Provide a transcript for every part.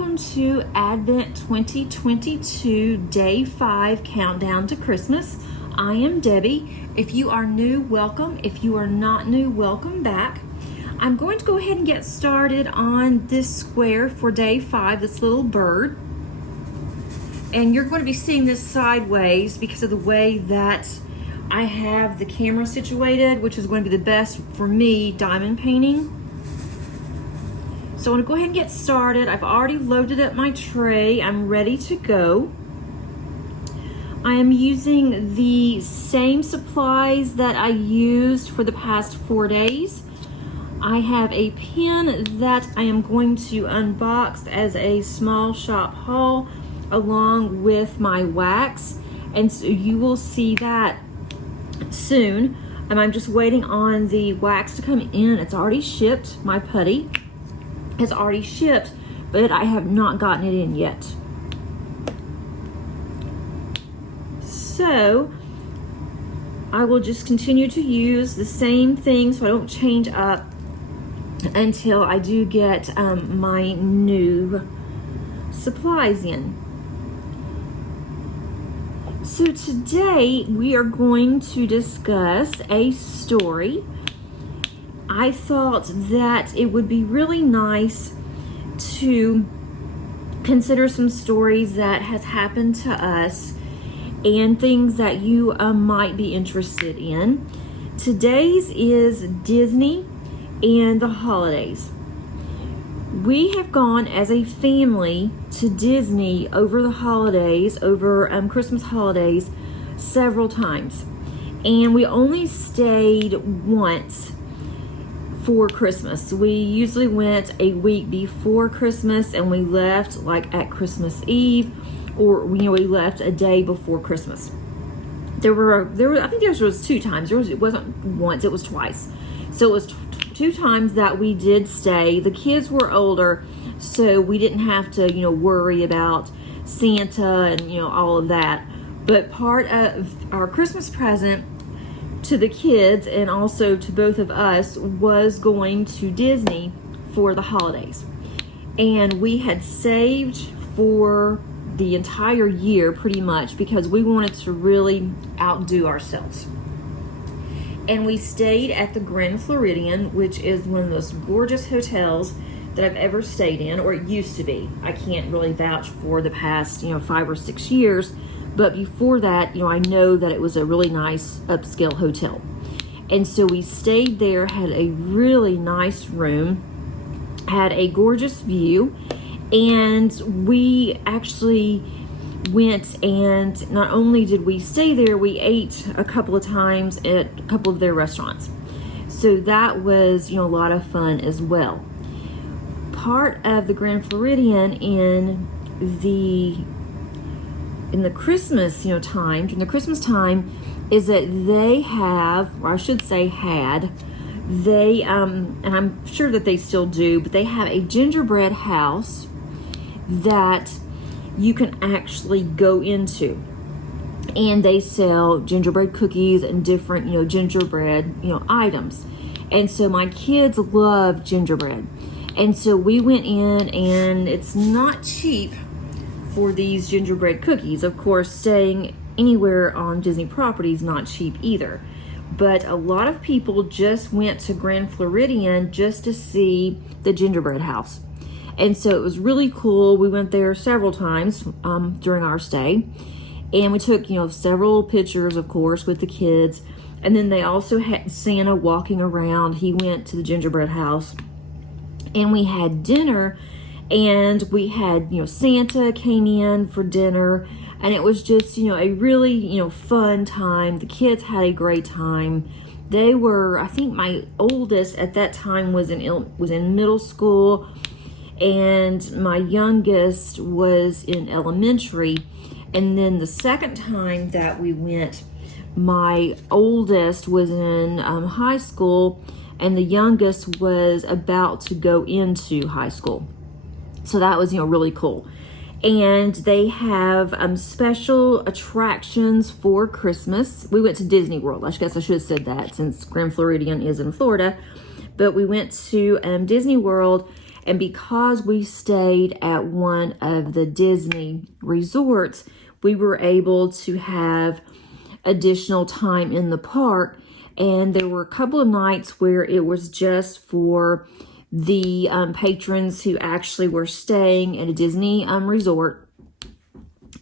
welcome to Advent 2022 Day 5 Countdown to Christmas. I am Debbie. If you are new, welcome. If you are not new, welcome back. I'm going to go ahead and get started on this square for Day 5, this little bird. And you're going to be seeing this sideways because of the way that I have the camera situated, which is going to be the best for me diamond painting. So I'm going to go ahead and get started. I've already loaded up my tray. I'm ready to go. I am using the same supplies that I used for the past 4 days. I have a pen that I am going to unbox as a small shop haul along with my wax. And so you will see that soon. And I'm just waiting on the wax to come in. It's already shipped. My putty has already shipped, but I have not gotten it in yet. So I will just continue to use the same thing so I don't change up until I do get my new supplies in. So today we are going to discuss a story. I thought that it would be really nice to consider some stories that has happened to us and things that you might be interested in. Today's is Disney and the holidays. We have gone as a family to Disney over the holidays, over Christmas holidays, several times. And we only stayed once for Christmas. We usually went a week before Christmas and we left like at Christmas Eve, or we left a day before Christmas. There were I think there was 2 times. It wasn't once, it was twice. So it was 2 times that we did stay. The kids were older, so we didn't have to, worry about Santa and, all of that. But part of our Christmas present to the kids and also to both of us was going to Disney for the holidays. And we had saved for the entire year pretty much because we wanted to really outdo ourselves. And we stayed at the Grand Floridian, which is one of the most gorgeous hotels that I've ever stayed in, or it used to be. I can't really vouch for the past, 5 or 6 years, but before that, I know that it was a really nice upscale hotel. And so we stayed there, had a really nice room, had a gorgeous view, and we actually went, and not only did we stay there, we ate a couple of times at a couple of their restaurants. So that was, a lot of fun as well. Part of the Grand Floridian in the Christmas, time, during the Christmas time, is that they have, or I should say had, they, and I'm sure that they still do, but they have a gingerbread house that you can actually go into. And they sell gingerbread cookies and different, gingerbread, items. And so my kids love gingerbread. And so we went in, and it's not cheap for these gingerbread cookies. Of course, staying anywhere on Disney property is not cheap either. But a lot of people just went to Grand Floridian just to see the gingerbread house. And so it was really cool. We went there several times during our stay. And we took, several pictures, of course, with the kids. And then they also had Santa walking around. He went to the gingerbread house. And we had dinner. And we had, Santa came in for dinner. And it was just, a really, fun time. The kids had a great time. They were, I think my oldest at that time was in middle school. And my youngest was in elementary. And then the second time that we went, my oldest was in high school, and the youngest was about to go into high school. So that was, really cool. And they have special attractions for Christmas. We went to Disney World. I guess I should have said that since Grand Floridian is in Florida. But we went to Disney World, And because we stayed at one of the Disney resorts, we were able to have additional time in the park. And there were a couple of nights where it was just for the patrons who actually were staying at a Disney resort.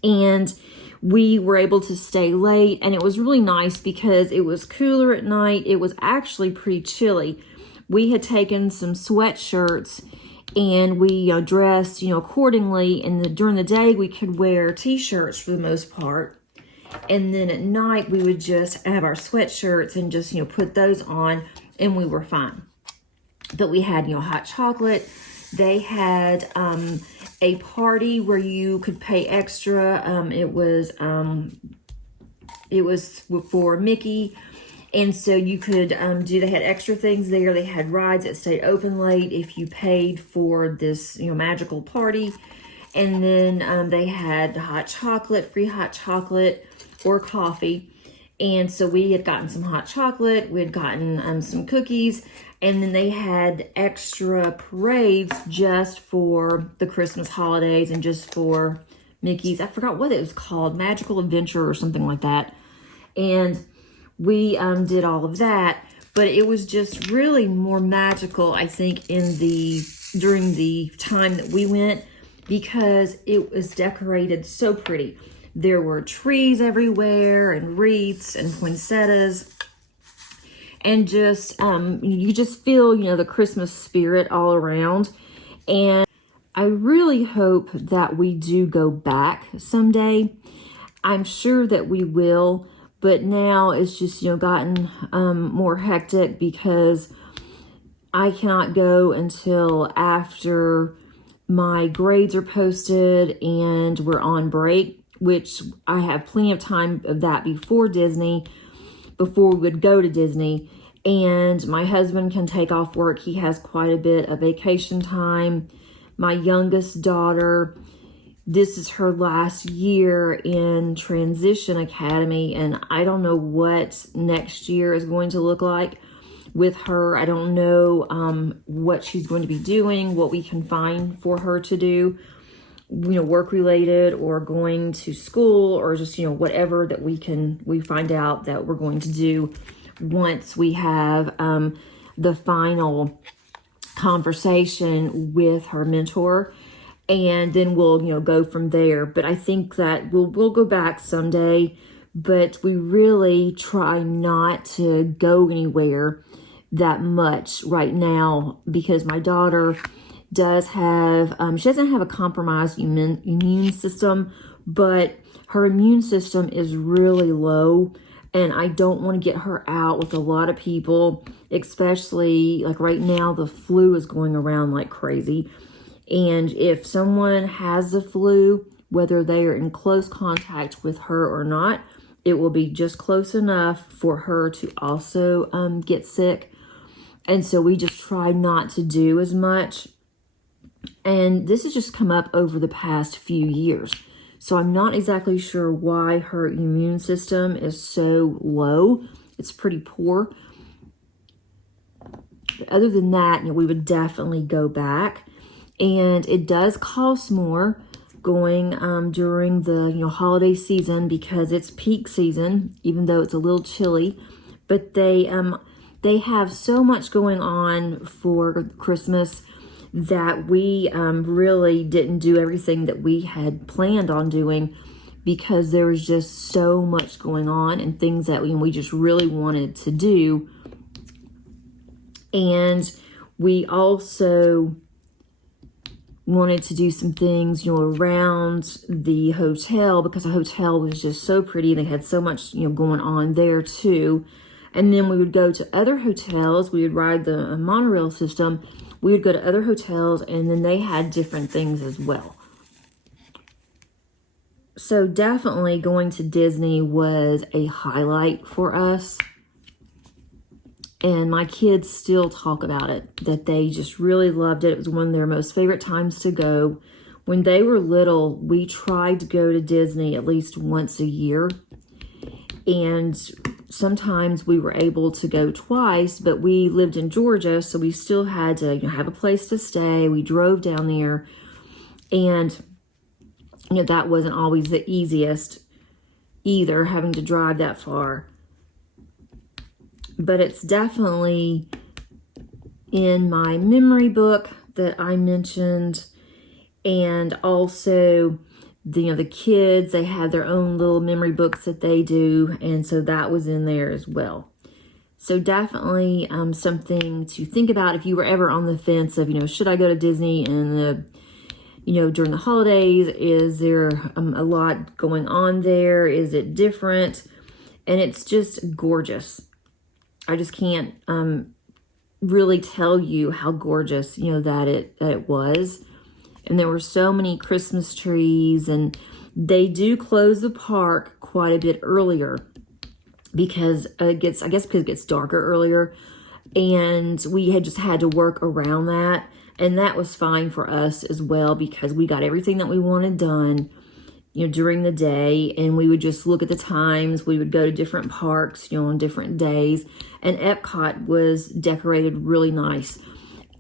And we were able to stay late, and it was really nice because it was cooler at night. It was actually pretty chilly. We had taken some sweatshirts and we dressed, accordingly. And during the day, we could wear t-shirts for the most part. And then at night, we would just have our sweatshirts and just, put those on, and we were fine. But we had, hot chocolate. They had a party where you could pay extra. It was for Mickey. And so you could they had extra things there. They had rides that stayed open late if you paid for this, magical party. And then they had hot chocolate, free hot chocolate or coffee. And so we had gotten some hot chocolate. We had gotten some cookies. And then they had extra parades just for the Christmas holidays and just for Mickey's. I forgot what it was called, Magical Adventure or something like that. And we did all of that, but it was just really more magical, I think, during the time that we went, because it was decorated so pretty. There were trees everywhere and wreaths and poinsettias, and just you just feel the Christmas spirit all around. And I really hope that we do go back someday. I'm sure that we will. But now it's just, gotten more hectic because I cannot go until after my grades are posted and we're on break, which I have plenty of time of that before we would go to Disney. And my husband can take off work. He has quite a bit of vacation time. My youngest daughter, this is her last year in Transition Academy, and I don't know what next year is going to look like with her. I don't know what she's going to be doing, what we can find for her to do, work related or going to school, or just, whatever that we find out that we're going to do once we have the final conversation with her mentor. And then we'll, go from there. But I think that we'll go back someday, but we really try not to go anywhere that much right now, because my daughter does have, she doesn't have a compromised immune system, but her immune system is really low. And I don't want to get her out with a lot of people, especially like right now, the flu is going around like crazy. And if someone has the flu, whether they are in close contact with her or not, it will be just close enough for her to also get sick. And so we just try not to do as much. And this has just come up over the past few years. So I'm not exactly sure why her immune system is so low. It's pretty poor. But other than that, we would definitely go back. And it does cost more going during the holiday season, because it's peak season, even though it's a little chilly. But they have so much going on for Christmas that we really didn't do everything that we had planned on doing, because there was just so much going on and things that we just really wanted to do. And we also wanted to do some things, around the hotel, because the hotel was just so pretty. They had so much, going on there too. And then we would go to other hotels. We would ride the monorail system. We would go to other hotels, and then they had different things as well. So definitely going to Disney was a highlight for us. And my kids still talk about it, that they just really loved it. It was one of their most favorite times to go. When they were little, we tried to go to Disney at least once a year. And sometimes we were able to go twice, but we lived in Georgia, so we still had to, you know, have a place to stay. We drove down there, and, you know, that wasn't always the easiest either, having to drive that far. But it's definitely in my memory book that I mentioned, and also the kids, they have their own little memory books that they do, and so that was in there as well. So definitely something to think about if you were ever on the fence of, you know, should I go to Disney in during the holidays? Is there a lot going on there? Is it different? And it's just gorgeous. I just can't really tell you how gorgeous, you know, that it was. And there were so many Christmas trees, and they do close the park quite a bit earlier because it gets darker earlier, and we had just had to work around that, and that was fine for us as well because we got everything that we wanted done, you know, during the day, and we would just look at the times. We would go to different parks, you know, on different days, and Epcot was decorated really nice.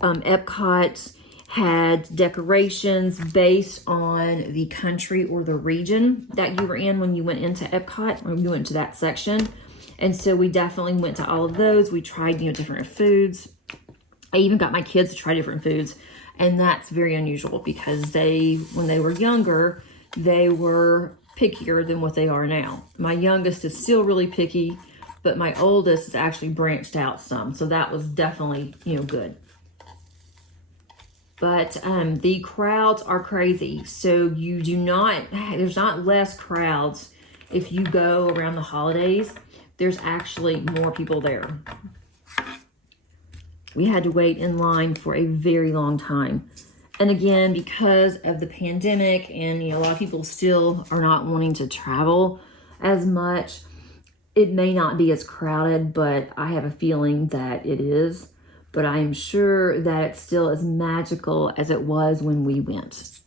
Epcot had decorations based on the country or the region that you were in when you went into Epcot, or you went to that section. And so we definitely went to all of those. We tried, you know, different foods. I even got my kids to try different foods, and that's very unusual because when they were younger, they were pickier than what they are now. My youngest is still really picky, but my oldest has actually branched out some. So that was definitely, you know, good. But the crowds are crazy. So there's not less crowds if you go around the holidays. There's actually more people there. We had to wait in line for a very long time. And again, because of the pandemic, and, you know, a lot of people still are not wanting to travel as much, it may not be as crowded, but I have a feeling that it is. But I am sure that it's still as magical as it was when we went.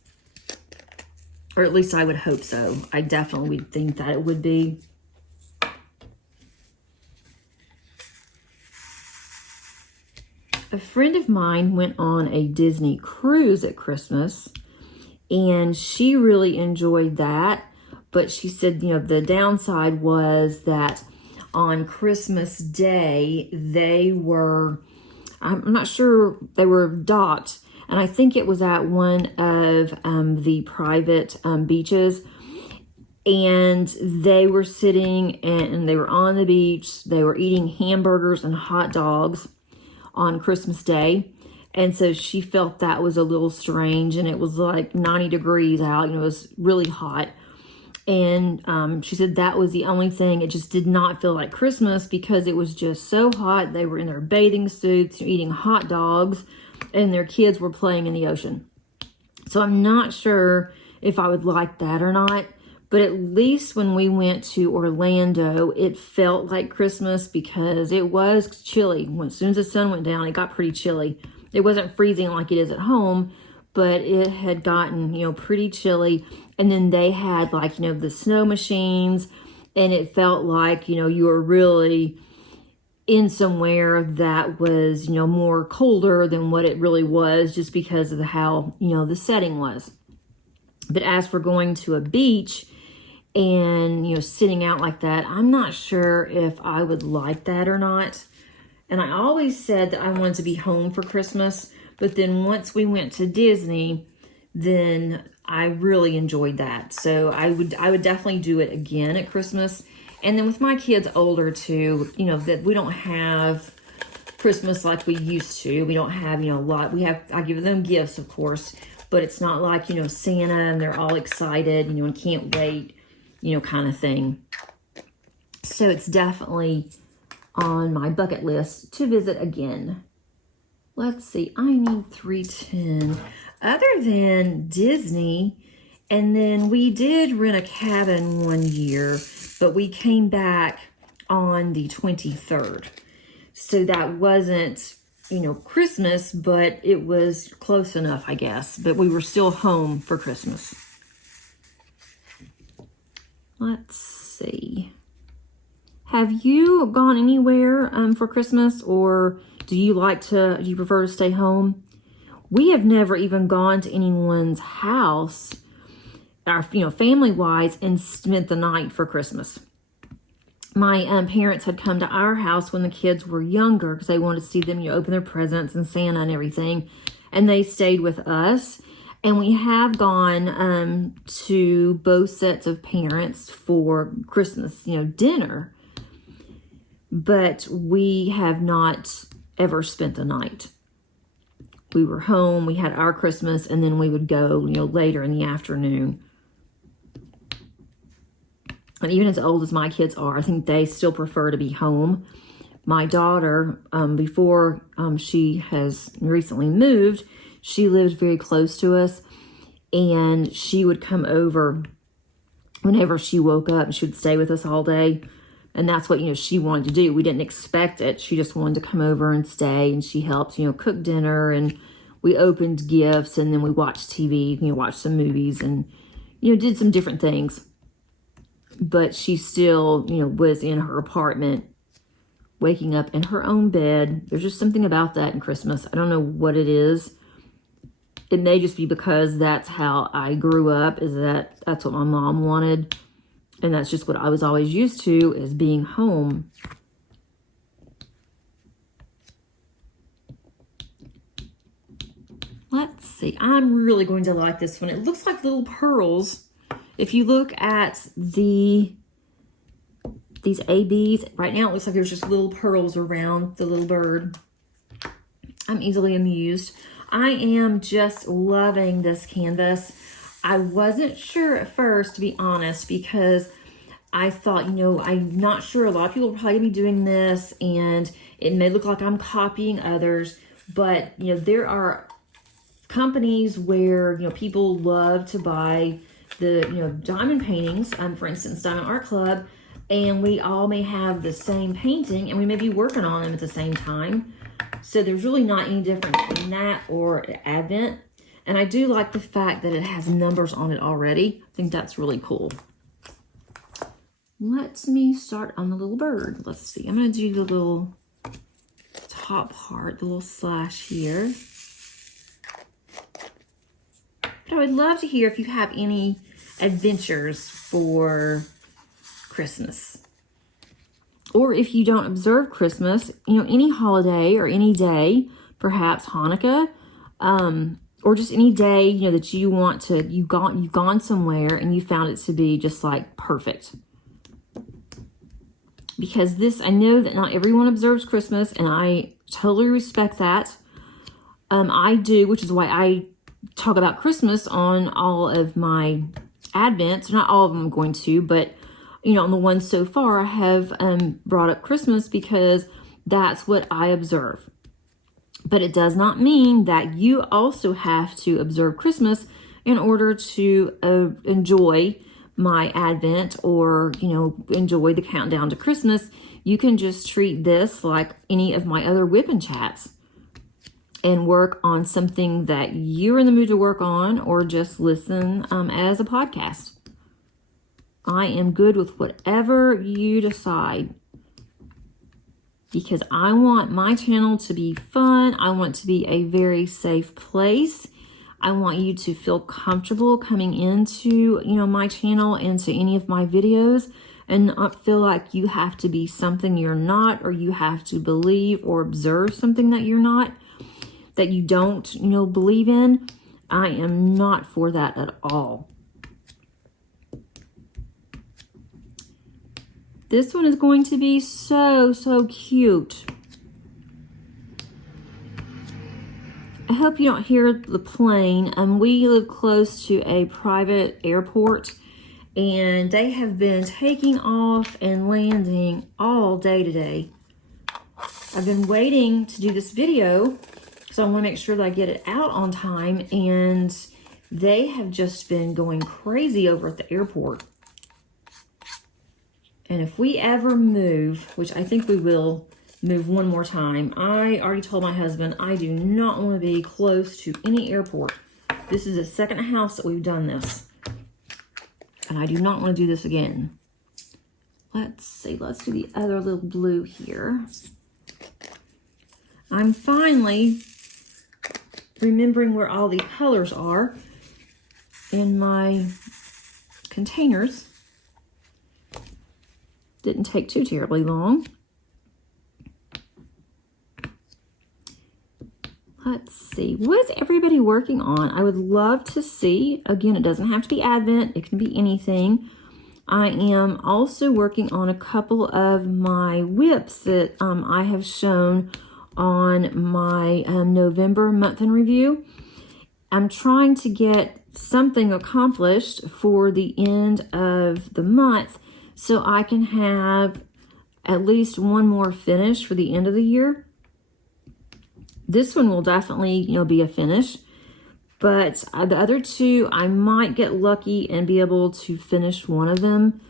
Or at least I would hope so. I definitely would think that it would be. A friend of mine went on a Disney cruise at Christmas, and she really enjoyed that. But she said, you know, the downside was that on Christmas Day, I'm not sure, they were docked, and I think it was at one of the private beaches, and they were sitting and they were on the beach. They were eating hamburgers and hot dogs on Christmas Day, and so she felt that was a little strange, and it was like 90 degrees out, and it was really hot. And she said that was the only thing. It just did not feel like Christmas because it was just so hot. They were in their bathing suits, eating hot dogs, and their kids were playing in the ocean. So I'm not sure if I would like that or not. But at least when we went to Orlando, it felt like Christmas because it was chilly. As soon as the sun went down, it got pretty chilly. It wasn't freezing like it is at home, but it had gotten, you know, pretty chilly. And then they had, like, you know, the snow machines, and it felt like, you know, you were really in somewhere that was, you know, more colder than what it really was, just because of how, you know, the setting was. But as for going to a beach and, you know, sitting out like that, I'm not sure if I would like that or not. And I always said that I wanted to be home for Christmas, but then once we went to Disney, then I really enjoyed that. So I would definitely do it again at Christmas. And then with my kids older too, you know, that we don't have Christmas like we used to. We don't have, you know, a lot. I give them gifts, of course, but it's not like, you know, Santa and they're all excited, you know, and can't wait, you know, kind of thing. So it's definitely on my bucket list to visit again. Let's see, I need 310. Other than Disney, and then we did rent a cabin one year, but we came back on the 23rd. So that wasn't, you know, Christmas, but it was close enough, I guess. But we were still home for Christmas. Let's see. Have you gone anywhere for Christmas, or do you prefer to stay home? We have never even gone to anyone's house, family-wise, and spent the night for Christmas. My parents had come to our house when the kids were younger because they wanted to see them, open their presents and Santa and everything. And they stayed with us. And we have gone to both sets of parents for Christmas, dinner. But we have not ever spent the night. We were home, we had our Christmas, and then we would go, later in the afternoon. And even as old as my kids are, I think they still prefer to be home. My daughter, before she has recently moved, she lived very close to us, and she would come over whenever she woke up, and she would stay with us all day. And that's what, she wanted to do. We didn't expect it. She just wanted to come over and stay, and she helped, cook dinner, and we opened gifts, and then we watched TV, watched some movies, and, did some different things. But she still, was in her apartment, waking up in her own bed. There's just something about that in Christmas. I don't know what it is. It may just be because that's how I grew up, that's what my mom wanted. And that's just what I was always used to, is being home. Let's see. I'm really going to like this one. It looks like little pearls. If you look at these ABs, right now it looks like there's just little pearls around the little bird. I'm easily amused. I am just loving this canvas. I wasn't sure at first, to be honest, because I thought, I'm not sure. A lot of people are probably going to be doing this, and it may look like I'm copying others, but, there are companies where, people love to buy the, diamond paintings, for instance, Diamond Art Club, and we all may have the same painting, and we may be working on them at the same time. So there's really not any difference in that or Advent. And I do like the fact that it has numbers on it already. I think that's really cool. Let me start on the little bird. Let's see. I'm going to do the little top part, the little slash here. But I would love to hear if you have any adventures for Christmas. Or if you don't observe Christmas, any holiday or any day, perhaps Hanukkah, or just any day, that you want to, you've gone somewhere and you found it to be just like perfect. Because I know that not everyone observes Christmas, and I totally respect that. I do, which is why I talk about Christmas on all of my Advents. Not all of them I'm going to, but on the ones so far, I have brought up Christmas because that's what I observe. But it does not mean that you also have to observe Christmas in order to enjoy my Advent or, enjoy the countdown to Christmas. You can just treat this like any of my other whip and chats and work on something that you're in the mood to work on, or just listen as a podcast. I am good with whatever you decide, because I want my channel to be fun. I want it to be a very safe place. I want you to feel comfortable coming into, my channel and to any of my videos, and not feel like you have to be something you're not, or you have to believe or observe something that you're not, that you don't, believe in. I am not for that at all. This one is going to be so, so cute. I hope you don't hear the plane. We live close to a private airport, and they have been taking off and landing all day today. I've been waiting to do this video, so I want to make sure that I get it out on time, and they have just been going crazy over at the airport. And if we ever move, which I think we will move one more time, I already told my husband I do not want to be close to any airport. This is the second house that we've done this, and I do not want to do this again. let's see, let's do the other little blue here. I'm finally remembering where all the colors are in my containers. Didn't take too terribly long. Let's see, what is everybody working on? I would love to see. Again, it doesn't have to be Advent, it can be anything. I am also working on a couple of my whips that I have shown on my November month in review. I'm trying to get something accomplished for the end of the month so I can have at least one more finish for the end of the year. This one will definitely, be a finish, but the other two, I might get lucky and be able to finish one of them.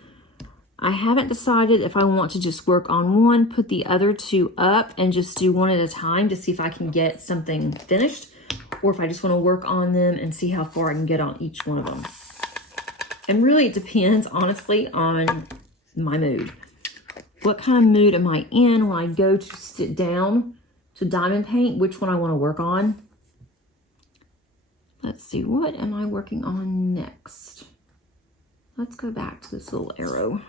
I haven't decided if I want to just work on one, put the other two up, and just do one at a time to see if I can get something finished, or if I just want to work on them and see how far I can get on each one of them. And really, it depends, honestly, on my mood. What kind of mood am I in when I go to sit down to diamond paint, which one I want to work on. Let's see, what am I working on next? Let's go back to this little arrow.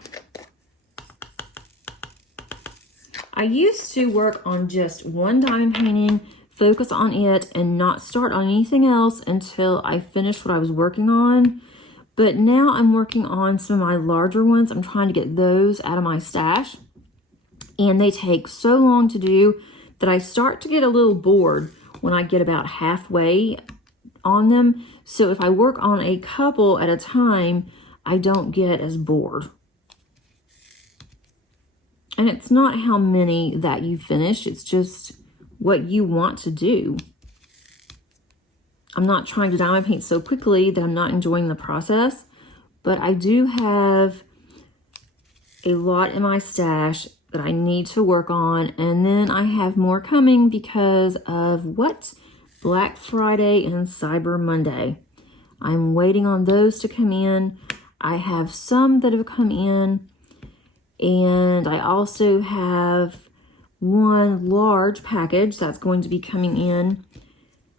I used to work on just one diamond painting, focus on it, and not start on anything else until I finished what I was working on. But now I'm working on some of my larger ones. I'm trying to get those out of my stash. And they take so long to do that I start to get a little bored when I get about halfway on them. So if I work on a couple at a time, I don't get as bored. And it's not how many that you finish, it's just what you want to do. I'm not trying to diamond paint so quickly that I'm not enjoying the process, but I do have a lot in my stash that I need to work on, and then I have more coming because of Black Friday and Cyber Monday. I'm waiting on those to come in. I have some that have come in, and I also have one large package that's going to be coming in,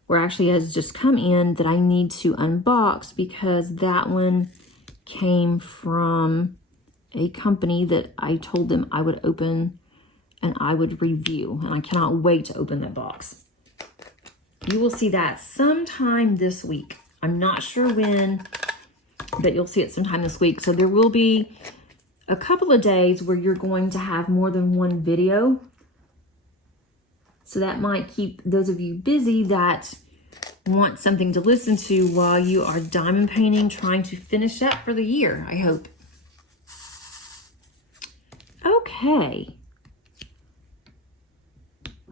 or actually has just come in, that I need to unbox because that one came from a company that I told them I would open and I would review, and I cannot wait to open that box. You will see that sometime this week. I'm not sure when, but you'll see it sometime this week. So there will be a couple of days where you're going to have more than one video. So that might keep those of you busy that want something to listen to while you are diamond painting, trying to finish up for the year, I hope. Okay,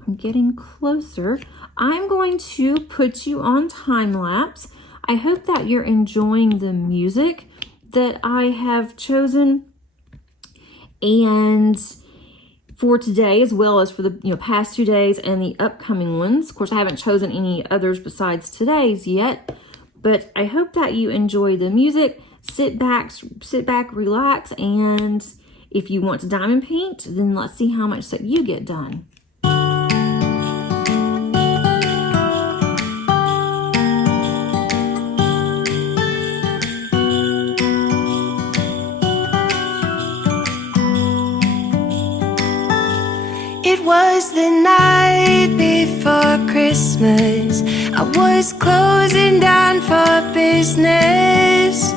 I'm getting closer. I'm going to put you on time lapse. I hope that you're enjoying the music that I have chosen, and for today as well as for the past 2 days and the upcoming ones. Of course, I haven't chosen any others besides today's yet, but I hope that you enjoy the music. Sit back, relax, and if you want to diamond paint, then let's see how much that you get done. It was the night before Christmas. I was closing down for business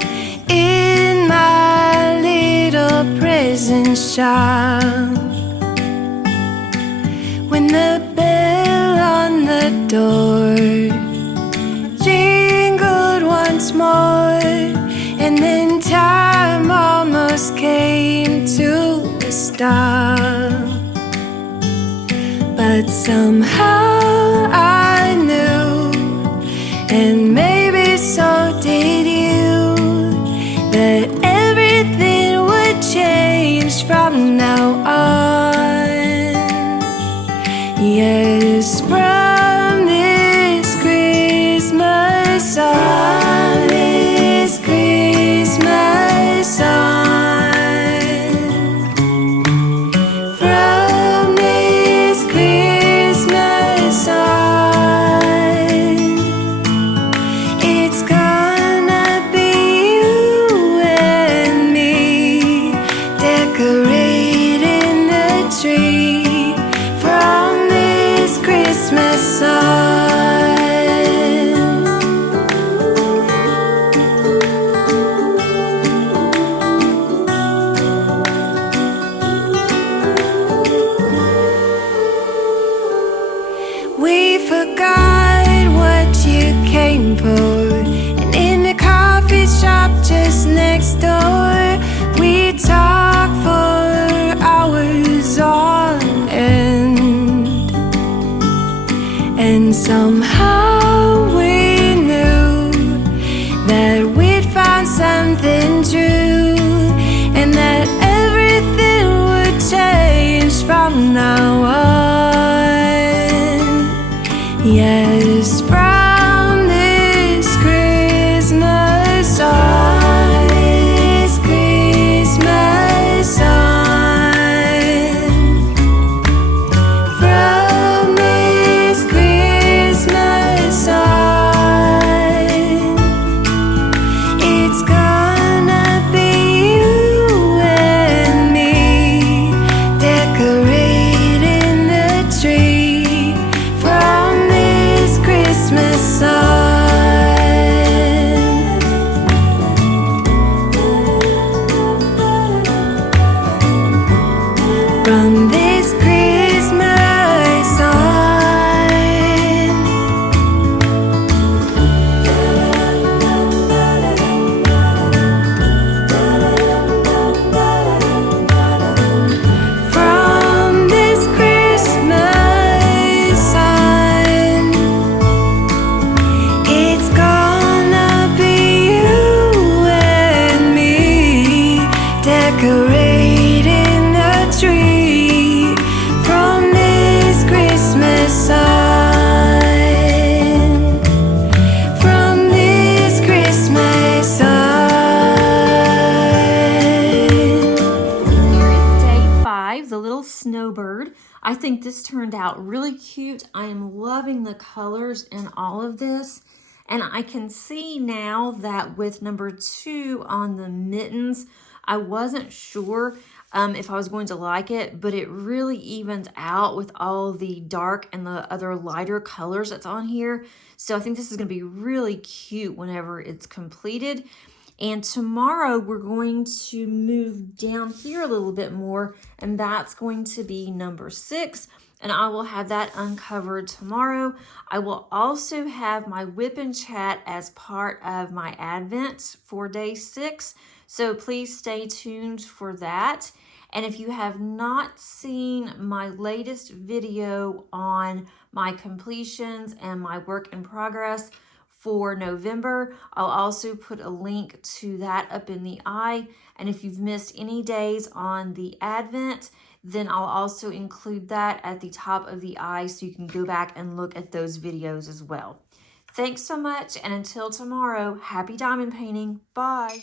in my little prison shop, when the bell on the door jingled once more, and then time almost came to a stop. But somehow I knew, and maybe so did you, that everything would change from now on. Yes, from this Christmas on, this Christmas on. think this turned out really cute. I am loving the colors in all of this. And I can see now that with number 2 on the mittens, I wasn't sure if I was going to like it, but it really evens out with all the dark and the other lighter colors that's on here. So I think this is going to be really cute whenever it's completed. And tomorrow we're going to move down here a little bit more, and that's going to be number 6. And I will have that uncovered tomorrow. I will also have my whip and chat as part of my Advent for day 6. So please stay tuned for that. And if you have not seen my latest video on my completions and my work in progress for November, I'll also put a link to that up in the eye. And if you've missed any days on the Advent, then I'll also include that at the top of the eye so you can go back and look at those videos as well. Thanks so much, and until tomorrow, happy diamond painting. Bye.